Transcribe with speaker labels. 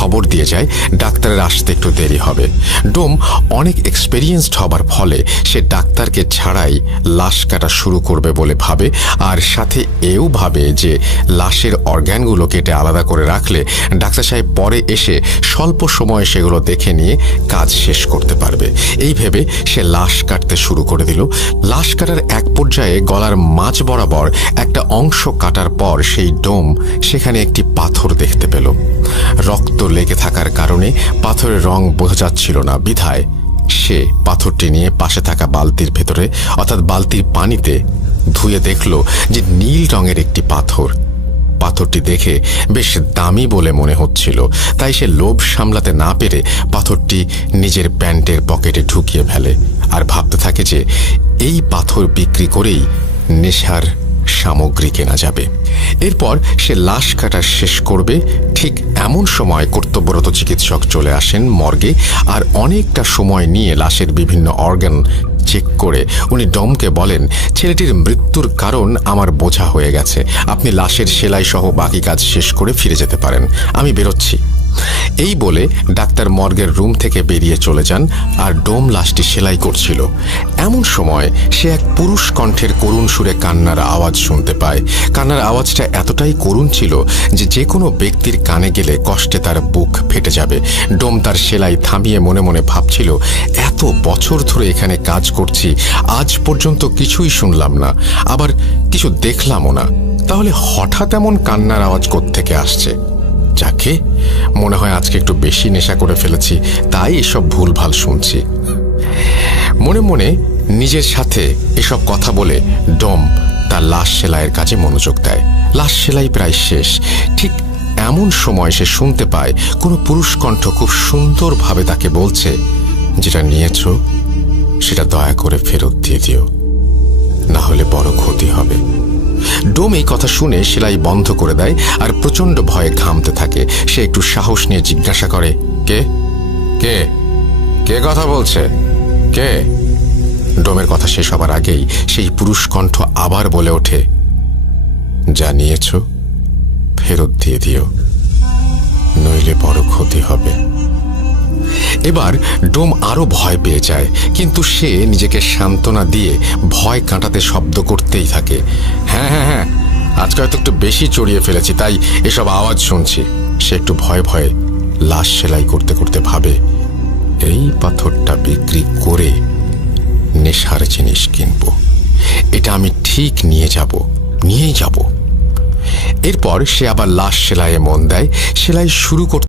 Speaker 1: খবর দিয়ে যায়, ডাক্তারের আসতে একটু দেরি হবে। ডোম অনেক এক্সপেরিয়েন্সড হবার ফলে সে ডাক্তারকে ছাড়াই লাশ কাটা শুরু করবে বলে ভাবে, আর সাথে এও ভাবে যে লাশের অর্গ্যানগুলো কেটে আলাদা করে রাখলে ডাক্তার সাহেব পরে এসে স্বল্প সময়ে সেগুলো দেখে নিয়ে কাজ শেষ করতে পারবে। এই ভেবে সে লাশ কাটতে শুরু করে দিল। লাশ কাটার এক পর্যায়ে গলার মাঝ বরাবর একটা অংশ কাটার পর সেই ডোম সেখানে একটি পাথর দেখতে পেল। রক্ত লেগে থাকার কারণে পাথরের রং বোঝা যাচ্ছিল না বিধায়। সে পাথরটি নিয়ে পাশে থাকা বালতির ভেতরে, অর্থাৎ বালতির পানিতে, ধুয়ে দেখল যে নীল রঙের একটি পাথর। পাথরটি দেখে বেশ দামি বলে মনে হচ্ছিল, তাই সে লোভ সামলাতে না পেরে পাথরটি নিজের প্যান্টের পকেটে ঢুকিয়ে ফেলে, আর ভাবতে থাকে যে এই পাথর বিক্রি করেই নেশার সামগ্রী কেনা যাবে। এরপর সে লাশ কাটা শেষ করবে। ঠিক এমন সময় কর্তব্যরত চিকিৎসক চলে আসেন মর্গে আর অনেকটা সময় নিয়ে লাশের বিভিন্ন অর্গান চেক করে উনি ডমকে বলেন, ছেলেটির মৃত্যুর কারণ আমার বোঝা হয়ে গেছে। আপনি লাশের সেলাই সহ বাকি কাজ শেষ করে ফিরে যেতে পারেন। আমি বেরোচ্ছি। এই বলে ডাক্তার মর্গের রুম থেকে বেরিয়ে চলে যান আর ডোম লাশটি সেলাই করছিল। এমন সময় সে এক পুরুষ কণ্ঠের করুণ সুরে কান্নার আওয়াজ শুনতে পায়। কান্নার আওয়াজটা এতটাই করুণ ছিল যে যে কোনো ব্যক্তির কানে গেলে কষ্টে তার বুক ফেটে যাবে। ডোম তার সেলাই থামিয়ে মনে মনে ভাবছিল, এত বছর ধরে এখানে কাজ করছি, আজ পর্যন্ত কিছুই শুনলাম না, আবার কিছু দেখলামও না। তাহলে হঠাৎ এমন কান্নার আওয়াজ থেকে আসছে? যাকে মনে হয় আজকে একটু বেশি নেশা করে ফেলেছি, তাই এসব ভুলভাল শুনছি। মনে মনে নিজের সাথে এসব কথা বলে ডম তার লাশ সেলাইয়ের কাজে মনোযোগ দেয়। লাশ সেলাই প্রায় শেষ। ঠিক এমন সময় সে শুনতে পায়, কোনো পুরুষ কণ্ঠ খুব সুন্দরভাবে তাকে বলছে, যেটা নিয়েছ, সেটা দয়া করে ফেরত দিয়ে দিও। না হলে বড় ক্ষতি হবে। ডোম এই কথা শুনে সেলাই বন্ধ করে দেয় আর প্রচণ্ড ভয়ে ঘামতে থাকে। সে একটু সাহস নিয়ে জিজ্ঞাসা করে, কে? কে? কে কথা বলছে? কে? ডোমের কথা শেষ হবার আগেই সেই পুরুষ কণ্ঠ আবার বলে ওঠে যা নিয়েছ ফেরত দিয়ে দিও। নইলে বড় ক্ষতি হবে। এবার ডোম আরও ভয় পেয়ে যায়, কিন্তু সে নিজেকে সান্ত্বনা দিয়ে ভয় কাটাতে শব্দ করতেই থাকে। হ্যাঁ হ্যাঁ হ্যাঁ আজকে হয়তো একটু বেশি চড়িয়ে ফেলেছি, তাই এসব আওয়াজ শুনছি। সে একটু ভয়ে ভয়ে লাশ সেলাই করতে করতে ভাবে, এই পাথরটা বিক্রি করে নেশার জিনিস কিনবো। এটা আমি ঠিক নিয়ে যাব, নিয়েই যাব। এরপর সে আবার লাশ সেলাইয়ে মন দেয়, সেলাই শুরু করতে